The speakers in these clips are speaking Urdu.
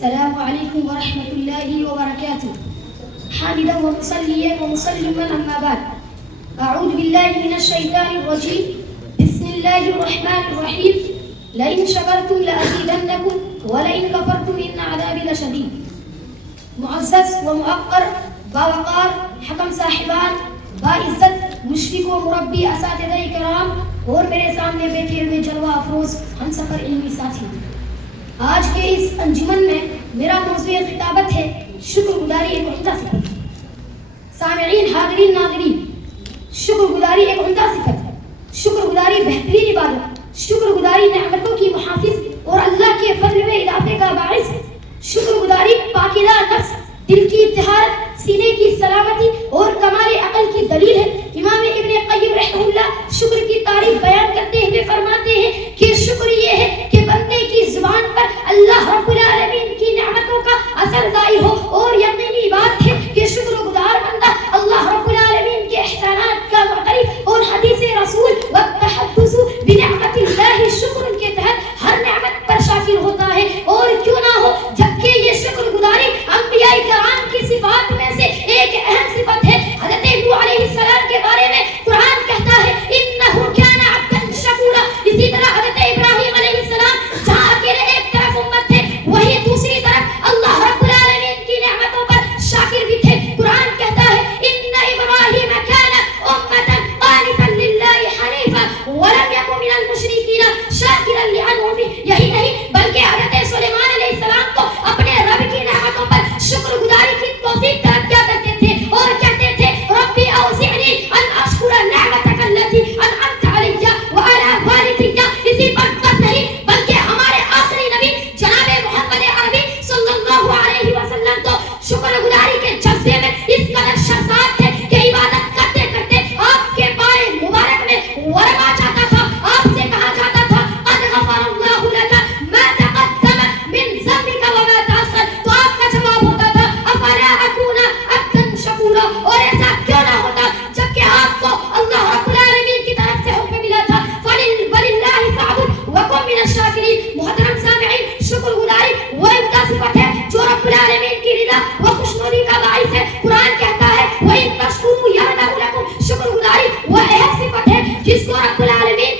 السلام عليكم ورحمة الله وبركاته. حامدا ومصليا ومسلما أما بعد. أعوذ بالله من الشيطان الرجيم. بسم الله الرحمن الرحيم. لئن شكرتم لأزيدنكم ولئن كفرتم إن عذابي لشديد. معزز ومؤقر باوقار حکم صاحبان باعزت مشفق و مربی اساتذہ کرام اور میرے سامنے بیٹھے ہوئے جلوہ افروز ہم سفر علمی ساتھی، آج کے اس انجمن میں میرا موضوع خطابت ہے شکر گزاری ایک عمدہ صفت. سامعین، حاضرین، ناظرین، شکر گزاری ایک عمدہ صفت ہے. شکر گزاری بہترین عبادت، شکر گزاری نعمتوں کی محافظ اور اللہ کے فضل میں اضافے کا باعث ہے. شکر گزاری پاکیزہ نفس، دل کی طہارت، سینے کی سلامتی اور کمال عقل کی دلیل ہے. امام ابن قیم رحمہ اللہ شکر کی تعریف بیان کرتے ہوئے فرماتے ہیں کہ شکر یہ ہے کہ بندے کی زبان پر اللہ رب العالمین کی نعمتوں کا اثر ظاہر ہو، اور یقینی بات ہے کہ شکر گزار بندہ اللہ رب العالمین کے احسانات کا معترف اور حدیث رسول والتحدث بنعمت اللہ شکر کے تحت ہر نعمت پر شاکر ہوتا ہے. اور کیوں نہ ہو، جبکہ یہ شکر گزاری انبیاء کرام کی صفات میں سے ایک اہم صفت ہے. حضرت نوح علیہ السلام کے بارے میں قرآن کہتا ہے انہ کان عبدا شکورا. اسی طرح حضرت ابراہیم علیہ السلام جہاں اکیلے ایک طرف امت تھے، وہی دوسری طرف اللہ رب العالمین کی نعمتوں پر شاکر بھی تھے. قرآن کہتا ہے ان ابراہیم کان امتا قانتا للہ حنیفا ولم یکن من المشرکین شاکرا لانعمہ. یہی نہیں بلکہ حضرت سلیمان علیہ السلام کو اپنے رب کی نعمتوں پر شکر گزاری کی توفیق کیا کرتے تھے اور کہتے تھے ربی اوزعنی ان اشکر نعمتک التي انعمت علی وعلی والدی. اسی پر بس نہیں بلکہ ہمارے آخری نبی جناب محمد عربی صلی اللہ علیہ وسلم تو شکر گزاری کے جذبے میں اس قدر شرسات تھے کہ عبادت کرتے کرتے آپ کے پائے مبارک میں ورم آ جاتا تھا. آپ سے کہا جاتا تھا قد غفر اللہ لک ما تقدم من ذنبک وما تأخر. تو آپ کا جواب ہوتا تھا افلا اکون عبدا شکورا. اور ایسا کیوں نہ ہوتا جبکہ آپ کو اللہ رب العالمین کی طرف سے حکم ملا تھا وللہ فاعبد وکن من الشاکرین. محترم سامعین، شکر گزاری وہ عمدہ صفت ہے جو رب العالمین کی رضا و خوشنودی کا باعث ہے. قرآن کہتا ہے وَإِن تَشْكُرُوا يَعْلَمْ لَكُمْ. شکر گزاری وہ اہم صفت ہے جس کو رب العالمین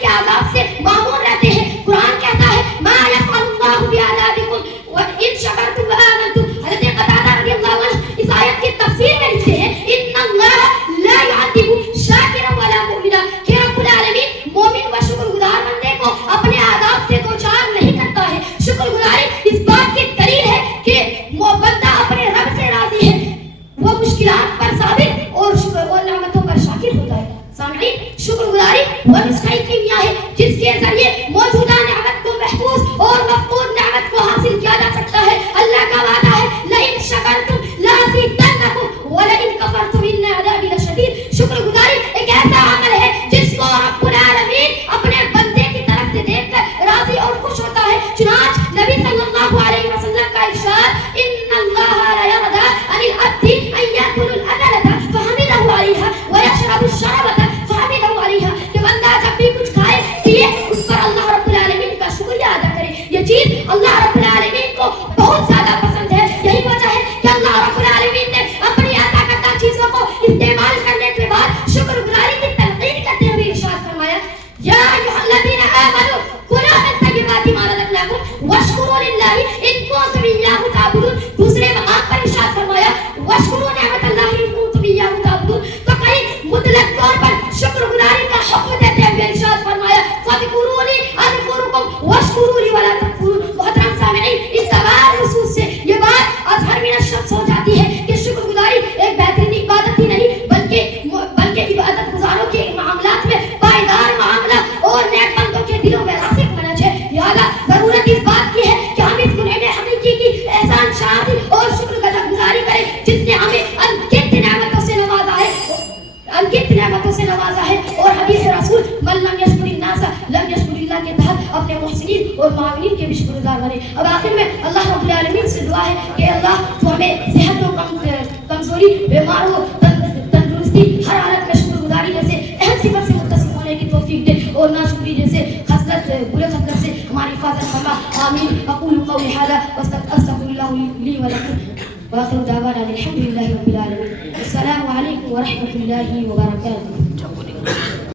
کے عذاب سے معمور رہتے ہیں. قرآن کہتا ہے مَا يَفْعَلُ اللَّهُ بِعَذَابِكُمْ وَإِن شَكَرْتُمْ وَآمَنْتُمْ. حضرت قتادہ رضی اللہ عنہ اس آیت کی تفسیر میں لکھتے ہیں إِنَّ اللَّهَ لَا يُعَذِّبُ شَاكِرًا وَلَا مُؤْمِنًا. کہ رب العالمین مومن و شکر گزار بندے کو اپنے عذاب سے دوچار نہیں کرتا ہے. شکر گزاری اس بات کی دلیل ہے کہ وہ بندہ اپنے رب سے راضی ہے، وہ مشکلات پر صابر اور نعمتوں پر شاکر ہوتا ہے. سامعین، شکر گزاری وہ نسخہ کیمیا ہے جس کے ذریعے موجودہ نعمت کو محفوظ اور مفقود نعمت کو حاصل کیا جا سکتا ہے. اللہ کا وعدہ ہے لئن شکرتم لازیدنکم ولئن کفرتم ان عذابی لشدید. شکر گزاری ایک ایسا عمل ہے جس کو رب العالمین اپنے بندے کی طرف سے دیکھ کر راضی اور خوش ہوتا ہے. چنانچہ نبی صلی اللہ علیہ وسلم کا ارشاد ان اللہ لا یرضی عن العبد ان یاکل الاکلۃ فحمدہ علیہا ویشرب الشربۃ فحمدہ علیہا. کہ بندہ جب بھی کچھ کھائے پیے اس پر اللہ رب العالمین کا شکریہ ادا کرے. یہ چیز اللہ رب العالمین کو بہت زیادہ پسند ہے. یہی وجہ ہے کہ اللہ رب العالمین نے اپنی عطا کردہ چیزوں کو استعمال کرنے کے بعد شکر گزاری کی تلقین کرتے ہوئے ارشاد فرمایا یا ایھا الذین آمنوا کلوا من طیبات ما رزقناکم واشکروا للہ ان کنتم ایاہ تعبدون. دوسرے مقام پر ارشاد فرمایا واشکروا نعمت اللہ ان کنتم ایاہ تعبدون. تو کہیں مطلق طور پر شکر گزاری کا حکم دیتے ہوئے ارشاد فرمایا فاذکرونی اذکرکم واشکروا لی ولا تکفرون. محترم سامعین، اس تمام نصوص سے یہ بات اظہر من الشمس ہو جاتی ہے کہ شکر گزاری ایک بہترین عبادت ہی نہیں بلکہ عبادت گزاروں کے معاملات میں پائیدار معاملہ اور نیک بندوں کے دلوں میں راسخ ہونا چاہیے. لہٰذا ضرورت اس بات کی ہے کہ ہم اس منعم حقیقی کی احسان شناسی اور شکر گزاری کریں جس نے ہمیں انگنت نعمتوں سے نوازا ہے. اور حدیث رسول من لم یشکر الناس لم یشکر اللہ کے تحت اپنے محسنین اور معاونین کے بھی شکر گزار بنے. اب آخر میں اللہ رب العالمین سے دعا ہے کہ اللہ تو ہمیں صحت و کمزوری، بیماروں، تندرستی، ہر حالت میں شکر گزاری جیسے اہم صفت سے متصف ہونے کی توفیق دے اور ناشکری جیسے خصلت برے خصلت سے ہمارے حفاظا كما آمين. أقول قولي هذا وأستغفر الله لي ولكم وآخر دعوانا الحمد لله رب العالمين. السلام عليكم ورحمة الله وبركاته.